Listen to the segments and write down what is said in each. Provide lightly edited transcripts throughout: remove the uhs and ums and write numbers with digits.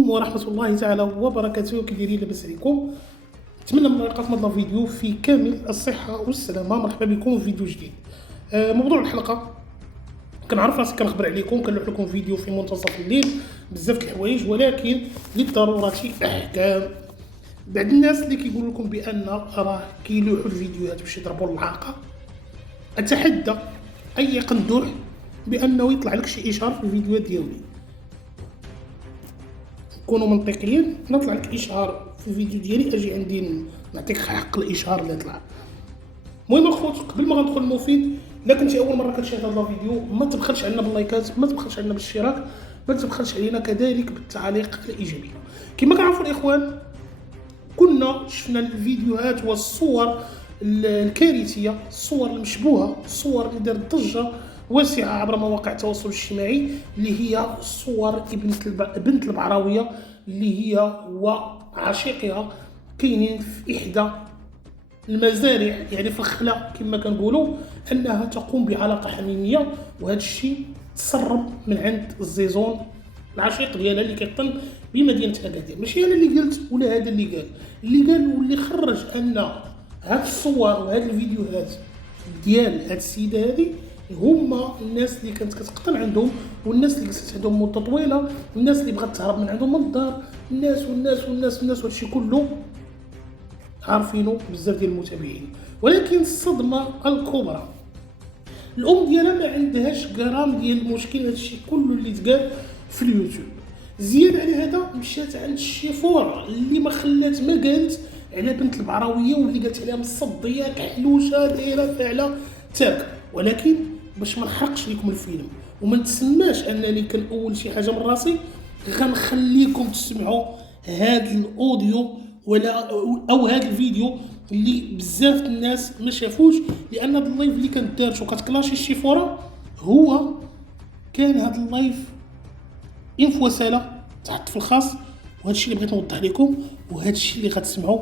عليكم ورحمة الله تعالى وبركاته. كي دايرين؟ لاباس عليكم؟ نتمنى من لقاء هذا الفيديو في كامل الصحة والسلامة. مرحبا بكم في فيديو جديد. موضوع الحلقة كنعرف راسي كنخبر عليكم، كنلوح لكم فيديو في منتصف الليل بزاف د الحوايج، ولكن للضرورة احكام. بعض الناس اللي كيقولوا لكم بان راه كيلوحوا الفيديوهات باش يضربوا العاقة، اتحدى اي قندوح بانه يطلع لك شي اشهار في الفيديوهات ديالي. كونوا منطقيين، نطلع لك اشهار في الفيديو ديالي اجي عندي نعطيك حق الاشهار اللي طلع. المهم الخوت، قبل ما غندخل المفيد، الا كنتي اول مره كتشاهد هذا الفيديو ما تبخلش علينا باللايكات، ما تبخلش علينا بالاشتراك، ما تبخلش علينا كذلك بالتعليق الايجابيه. كما كنعرفوا الاخوان، كنا شفنا الفيديوهات والصور الكارثيه، الصور المشبوهه، الصور اللي دارت ضجه واسعه عبر مواقع التواصل الاجتماعي، اللي هي صور بنت البعراويه اللي هي وعشيقها كاينين في احدى المزارع، يعني في الخلا كما كنقولوا، انها تقوم بعلاقه حميميه، وهذا الشيء تسرب من عند الزيزون العشيق ديالها اللي كيطن بمدينه اكادير. ماشي انا اللي قلت ولا هذا اللي قال واللي خرج ان هاد الصور وهاد الفيديوهات ديال هاد السيده هذه هما الناس اللي كانت كتقتل عندهم، والناس اللي جلست عندهم مده طويله، والناس اللي بغات تهرب من عندهم من الدار، الناس وهادشي كله عارفينه بزاف ديال المتابعين. ولكن الصدمه الكبرى، الام ديالها ما عندهاش غرام ديال المشكل هادشي كله اللي تقال في اليوتيوب. زياده على هذا مشات عند الشيفوره اللي ما خلات ما قالت على بنت البعراويه، واللي قالت عليها مصديه كحلوشه دايره فاعله تاك. ولكن باش ما نحرقش لكم الفيلم وما نتسماش انني كنقول شي حاجه من راسي، غنخليكم تسمعوا هذا الاوديو او هذا الفيديو اللي بزاف الناس ما شافوش، لان هذا اللايف اللي كانت دارت وكتكلاشي الشيفوره هو كان هذا اللايف انفو ساله تحط في الخاص. وهذا الشيء اللي بغيت نوضح لكم، وهذا الشيء اللي غتسمعوا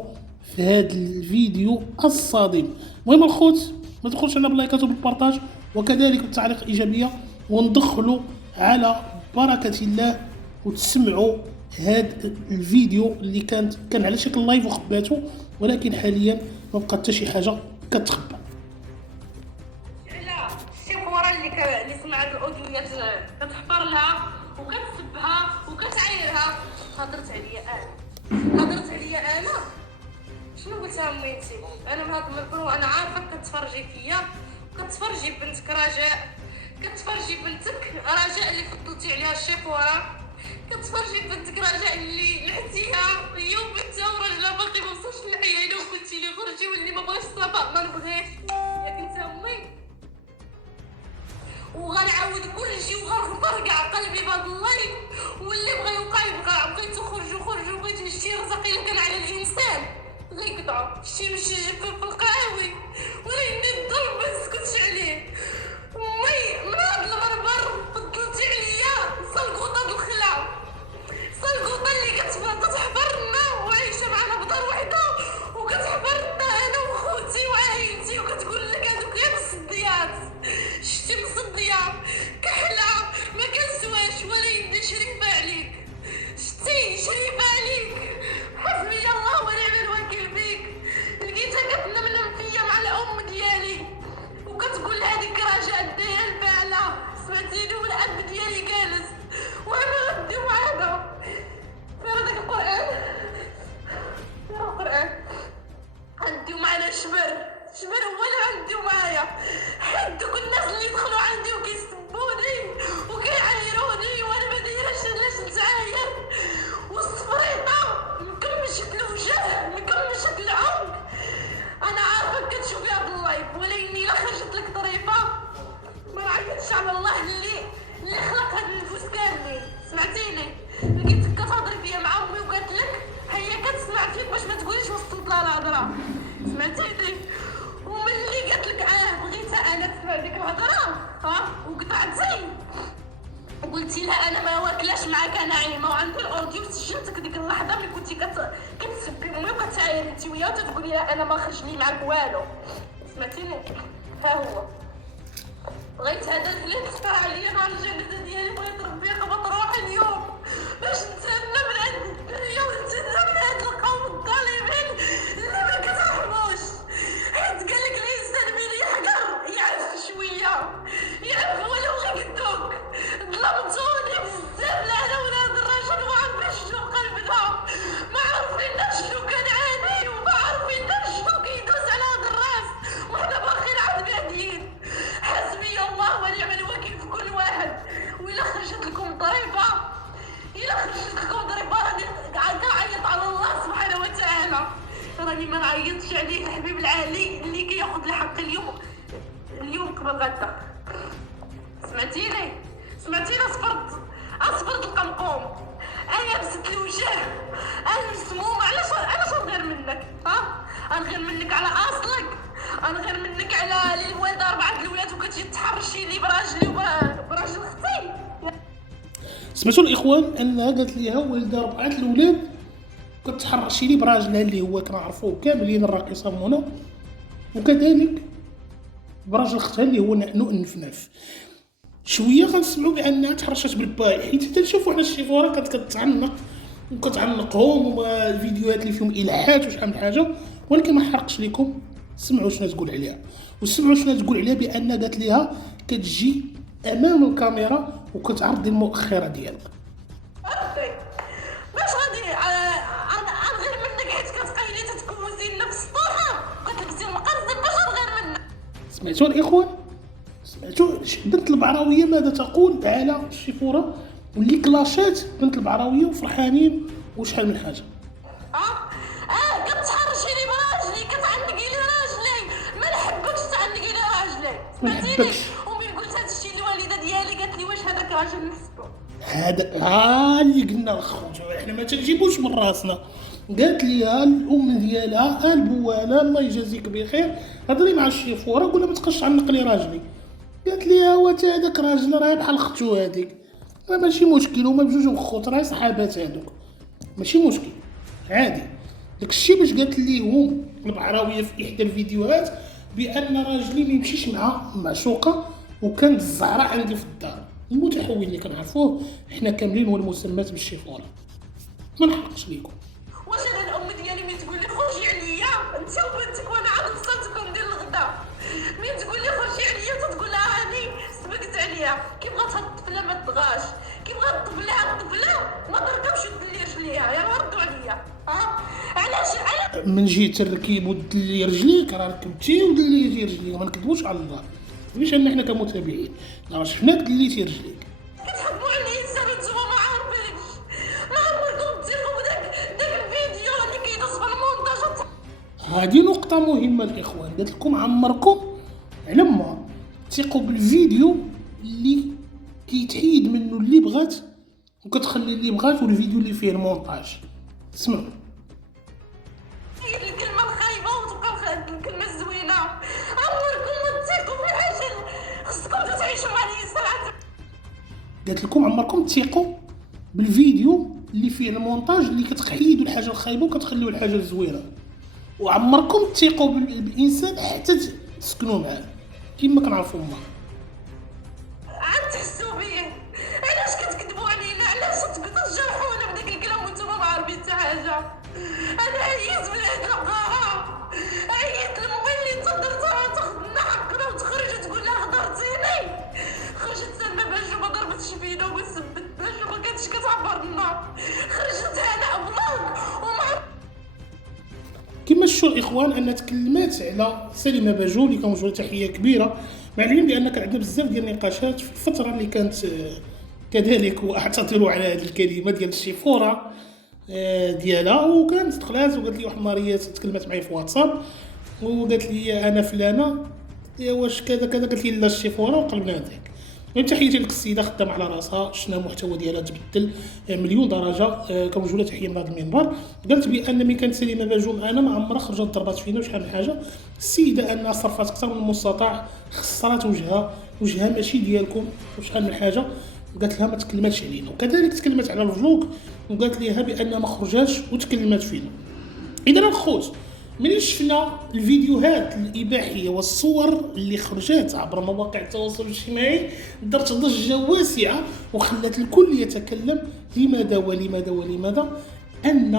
في هذا الفيديو الصادم. المهم الخوت، ما تدخلش لنا باللايكات وبالبارطاج وكذلك بالتعليق الايجابيه، وندخلوا على بركه الله وتسمعوا هذا الفيديو اللي كان على شكل لايف وخباته، ولكن حاليا ما بقى حتى شي حاجه كتخبى. على الشيفوره اللي سمعت الاوديوات كتحفر لها وكتسبها وكتعايرها. هضرت عليا انا شنو قلت لها ميتي؟ انا من هذا الميكرو انا عارفه كتفرجي فيا، كتفرجي بنتك رجاء، كتفرجي بنتك رجاء اللي فضلتي عليها الشيفوره، كتفرجي بنتك رجاء اللي لحتيها هي وبنتها وراجلها باقي ما وصلش للعياله، وقلتي لي خرجي واللي ما بغاش صفاء ما نبغيش ياك انت امي. وغنعاود كلشي وغنخبر كاع قلبي بهاد اللايف، واللي بغى يوقع بغيتو خرجوا بغيتو شي رزق الا كان على الانسان غيقطعوا شي مشي في القهاوي ولا يدي الضرب ما نسكتش عليه. امي من هاد المربر فضلتي عليا صلقوطه الخلا، صلقوطه اللي كتحفرنا وعايشه معنا في دار وحده، وكتحفرنا انا وخوتي وعائلتي، وكتقول لك هذوك غير مصديات. شتي مصديه كحله ما كنسواش ولا يدي شريفه عليك، شتي شريفه عليك. حسبي الله ونعم الوكيل فيك. لقيتها كتنمنم فيا مع الام ديالي وكتقول هذيك رجاء دايره الفعله، سمعتيني والاب ديالي جالس وانا غنديو معانا في هذاك القران غنديو معانا شبر هو اللي غنديو معايا. حد دوك الناس اللي يدخلوا عندي وكيسبوني وكيعايروني وانا ما دايرهاش علاش نتعاير، والصفريطه مكمشت الوجه مكمشت العنق. انا عارفه كتشوفي هاد اللايف، ولكن الا خرجت لك طريفه ما عيطتش على الله اللي خلق هاد النفوس كاملين. سمعتيني؟ لقيتك كتهضري فيا مع امي وقالت لك هي كتسمع فيك باش ما تقوليش وصلت لها الهضره. سمعتيني؟ وملي قالت لك بغيتها انا تسمع ديك الهضره وقطعتي وقلتي لها انا ما واكلاش معاك نعيمه، وعندي الاوديو سجلتك ديك اللحظه ملي كنتي كتسبي امي وكتعايري انت وياها وتقولي لها انا ما خرجني معاك والو. سمعتيني؟ ها هو بغيت هذا اللي تختار عليا نهار الجنازه ديالي، بغيت ربي يقبض روحي اليوم باش نتهنى من عند راني ما نعيطش عليه الحبيب العالي اللي كياخذ الحق اليوم قبل غدا. سمعتيني اصفرت القمقوم، انا بست الوجه، انا مسمومه. علاش نغير منك؟ نغير منك على اصلك، نغير منك على اللي والده 4 الولاد وكتجي تحرشي لي براجلي وبراجل اختي. سمعتوا الاخوان انها قالت ليها والده 4 الولاد كتحرشي لي براجلها اللي هو كنعرفوه كاملين الراقصه منى، وكذلك براجل اختها اللي هو نعنوع النفناف. شويه غنسمعوا بانها تحرشت بالباي، حيت تنشوفوا حنا الشيفوره كتعنق وكتعنقهم، وما الفيديوهات اللي فيهم الحاد وشحال من حاجه. ولكن ما حرقش لكم، سمعوا شنو تقول عليها، وسمعوا شنو تقول عليها بان قالت ليها كتجي امام الكاميرا وكتعرضي المؤخره ديالك. باش غادي غير منك حيت كتقيلي تتكوزي لنا في السطوحه وكتلبسي المقرزم. باش غير منك؟ سمعتوا الاخوان؟ سمعتوا بنت البعراويه ماذا تقول على الشيفوره واللي كلاشات بنت البعراويه وفرحانين وشحال من حاجه. كتحرشي لي براجلي، كتعنقي لي راجلي، ما نحبكش تعنقي لي راجلي. ما نحبكش. ومن قلت هذا الشيء للوالده ديالي قالت لي واش هذاك راجل نحسبو؟ هذا اللي قلنا الخوت، احنا ما تنجيبوش من راسنا. قالت لي الام ديالها البواله الله يجازيك بخير، هضري مع الشيفوره قولها ما تبقاش عنق لي راجلي. قالت لي هو تا هذاك راجل راه بحال ختو هذيك، راه ماشي مشكل، هما بجوج خوت راه صحابات هذوك، ماشي مشكل عادي. داكشي باش قالت ليهم البعراويه في احدى الفيديوهات بان راجلي ما يمشيش مع معشوقه، وكانت الزهراء عندي في الدار. المتحول اللي كنعرفوه حنا كاملين هو المسمات بالشيفوره. ما نحرقش ليكم. واش انا الام ديالي ملي تقول لي خرجي عليا انت وبنتك وانا عاد وصلتكم ندير الغدا، ملي تقول لي خرجي عليا تقول لها راني سبقت عليها. كي بغات هاد الطفله ما تبغاش، كي بغات الطفله ما تركبش ودلي رجليها، يلا ردوا عليا. علاش من جهه الركيب ودلي رجليك راه ركبتي ودليتي رجليك، ما نكذبوش على الله. ماشي ان حنا كمتابعين راه شفناك دليتي رجليك. كتحبوا على الانسان وانتوما ما عارفينش، ما عمركم تثقوا بداك الفيديو اللي كيدوز في المونتاج. هذه نقطة مهمة الإخوان، قلت لكم عمركم على ما تثقوا بالفيديو اللي كيتحيد منه اللي بغات وكتخلي اللي بغات، والفيديو اللي فيه المونتاج. اسمعوا. الكلمة الخايبة وتبقى الكلمة الزوينة. عمركم ما تثقوا في حاجة، خصكم تعيشوا مع الإنسان. قلت لكم عمركم تثقوا بالفيديو اللي فيه المونتاج اللي كتحيدوا الحاجة الخايبة وكتخليوا الحاجة الزوينة، وعمركم تثقوا بالإنسان حتى تسكنوا معاه كما كنعرفوا الله. عاد تحسوا بيه، علاش كتكذبوا علينا؟ علاش تجرحونا بداك الكلام وانتوما ما عارفين حتى حاجة؟ أنا عييت من هاد القرار، عييت لمي اللي تقدر تاخذ لنا حقنا وتخرج تقول لها هضرتيني. خرجت سلمى باجو ما ضربتش فينا وما سبتناش وما كانتش كتعبر لنا، خرجت انا بلاك وما. كما شفتوا الاخوان ان تكلمات على سلمى باجو اللي كنوجهوا لها تحيه كبيره، مع العلم بان كان عندنا بزاف ديال النقاشات في الفتره اللي كانت كذلك، واعتذر على هذه الكلمه ديال الشيفوره ديالها، وكانت دخلات وقالت لي واحد النهاريه تكلمت معايا في واتساب وقالت لي انا فلانه واش كذا كذا، قالت لي لا الشيفوره وقلبنا هذاك. تحياتي لك السيده خدامه على راسها، شفنا المحتوى ديالها تبدل مليون درجه. كنوجهوا لها تحيه من هذا المنبر. قالت بان ملي كانت سليمه باجو معنا ما عمرها خرجت ضربات فينا وشحال من حاجه. السيده انها صرفات اكثر من المستطاع، خسرات وجهها ماشي ديالكم وشحال من حاجه. قالت لها ما تكلماتش علينا، وكذلك تكلمت على الفلوق وقالت لها بان ما خرجاتش وتكلمات فينا. اذا الخوت ملي شفنا الفيديوهات الاباحيه والصور اللي خرجات عبر مواقع التواصل الاجتماعي درت ضجه واسعه وخلت الكل يتكلم لماذا ان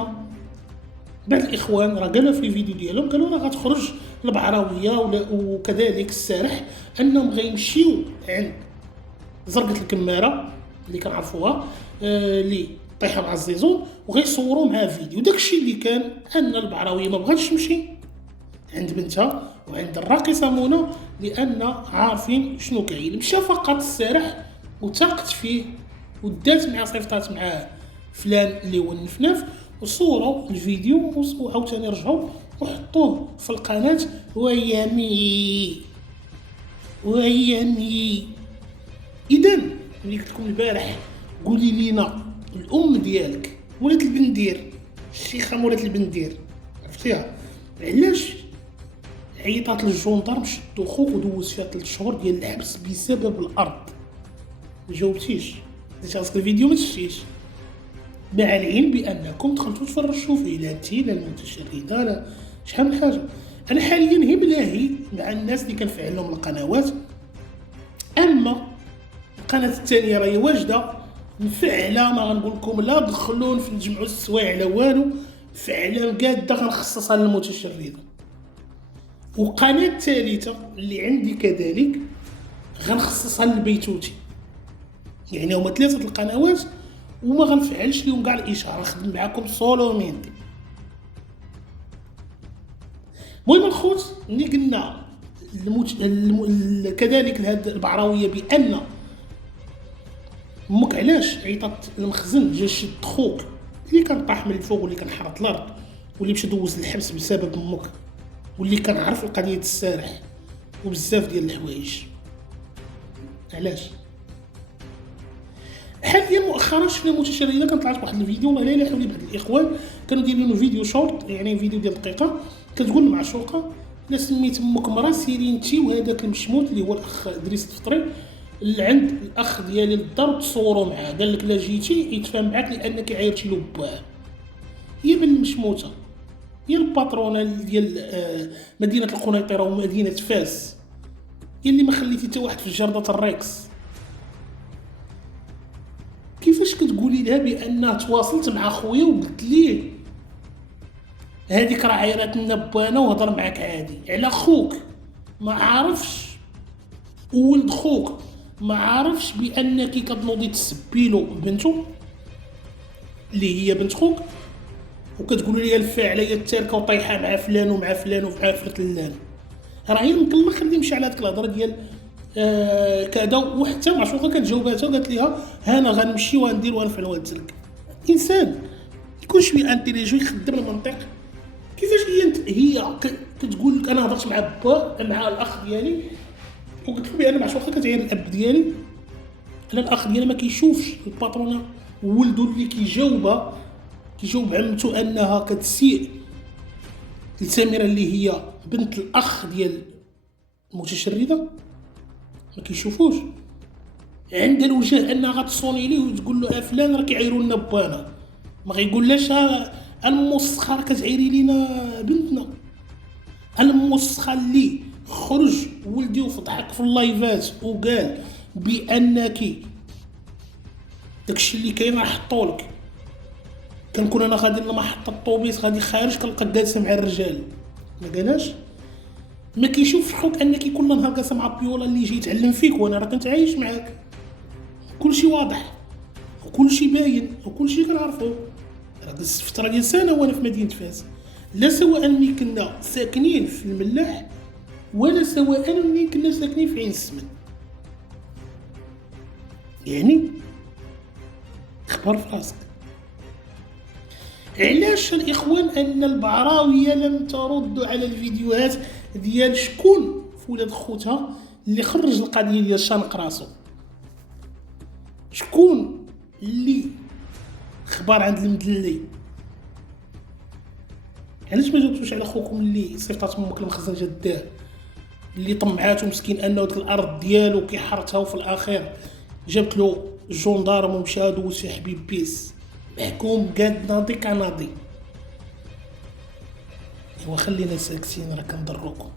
بعض الاخوان راه قالوا في الفيديو ديالهم قالوا راه غتخرج البعراويه وكذلك السارح انهم غيمشيو عند زرقه الكماره اللي كنعرفوها اللي طيحه مع الزيزون وغيصوروا معها فيديو. داكشي اللي كان ان البعراويه ما بغاتش تمشي عند بنتها وعند الراقصه منى لان عارفين شنو كاين. مشى فقط السارح وثاقت فيه ودات معاه صيفطات معاه فلان اللي هو النفناف وصوروا الفيديو وعاوتاني رجعوا وحطوه في القناه. ويامي اذا ملي قلت لكم البارح قولي لينا الام ديالك ولات البندير، الشيخه ولات البندير عرفتيها علاش عيطات للجندرم شدو خوك ودوز فيها 3 شهور ديال الحبس بسبب الارض؟ ما جاوبتيش، درتي راسك الفيديو ما شفتيش، مع العلم بانكم دخلتوا تفرجتوا فيه لا انت لا المتشرده لا شحال من حاجه. انا حاليا ملاهي مع الناس اللي كنفعل لهم القنوات، اما القناه الثانيه راهي واجده مفعله، ما غنقول لكم لا دخلوا نجمعوا السوايع لا والو، فعلا قاده غنخصصها للمتشرده. وقناه الثالثه اللي عندي كذلك غنخصصها للبيتوتي، يعني هما 3 القنوات وما غنفعلش ليهم كاع الاشاره، نخدم معاكم سولو ميندي. المهم الخوت ملي قلنا كذلك لهاد البعراويه بان امك علاش عيطات المخزن جا شد خوك اللي كان طاح من الفوق واللي كان حرط الارض واللي مشى دوز الحبس بسبب امك واللي كان عارف القضيه السارح وبزاف ديال الحوايج، علاش؟ حاليا مؤخرا شفنا متشرده كانت طلعت واحد الفيديو والله لا يحول لي بعض الاخوان كانوا دايرين فيديو شورت، يعني فيديو ديال دقيقه، كتقول معشوقه لا سميت امك مرا سيري انتي وهذاك المشموت اللي هو الاخ ادريس الفطري عند الاخ ديالي للدار تصوروا معاه، قال لك لا جيتي يتفاهم معاك لانك عايرتي له باه. هي من المشموته، هي الباترونه ديال مدينه القنيطره ومدينه فاس، هي اللي ما خليتي حتى واحد في جردة الريكس. كيفاش كتقولي لها بان تواصلت مع خويا وقلت ليه هذيك راه عايرات النبانه وهضر معاك عادي على خوك ما عارفش وولد خوك ما عارفش بانك كتنوضي تسبي له بنته اللي هي بنت خوك وكتقولوا لي الفاعله هي التاركه وطايحه مع فلان ومع فلان ومع فلان، راه غير مكلخ اللي مشى على هذيك الهضره ديال كذا. وحتى معشوقه كانت جاوباتها قالت ليها ها انا غنمشي وندير ونفعل ونترك. انسان يكون شويه انتيليجو يخدم المنطق. كيفاش هي كتقول لك انا هضرت مع با مع الاخ ديالي وقلت له بان معشوقه كتعير الاب ديالي، انا الاخ ديالي ما كيشوفش الباترونه وولدو اللي كيجاوب عمته انها كتسيء لسميره اللي هي بنت الاخ ديال المتشرده، ما كيشوفوش عند الوجه انها غتصوني ليه وتقول له فلان راه كيعيروا لنا بانا، ما غيقولهاش المسخه راه كتعيري لينا بنتنا. المسخه اللي خرج ولدي وفضحك في اللايفات وقال بانك داكشي اللي كاين راه حطولك، كنكون انا غادي لمحطه الطوبيس غادي خارج كنلقى جالسه مع الرجال، ما قالهاش. ما كيشوفش خوك انك كل نهار جالسه مع بيولا اللي يجي يتعلم فيك وانا راه كنت عايش معاك، كلشي واضح وكلشي باين وكلشي كنعرفو. راه دازت فتره ديال سنه وانا في مدينه فاس، لا سواء ملي كنا ساكنين في الملاح ولا سواء ملي كنا ساكنين في عين السمن، يعني خبر في راسك. علاش الاخوان ان البعراويه لم ترد على الفيديوهات ديال شكون في ولاد خوتها اللي خرج القضيه ديال شانق راسو؟ شكون اللي خبار عند المدلي؟ علاش ما جاوبتوش على خوكم اللي صيفطات امك المخزن جداه اللي طمعاتو مسكين انه ديك الارض ديالو كيحرتها وفي الاخير جابت له الجندارم ومشى دوز في حبيب بيس محكوم قاد ناضي كناضي. ايوا خلينا ساكتين راه كنضروكم.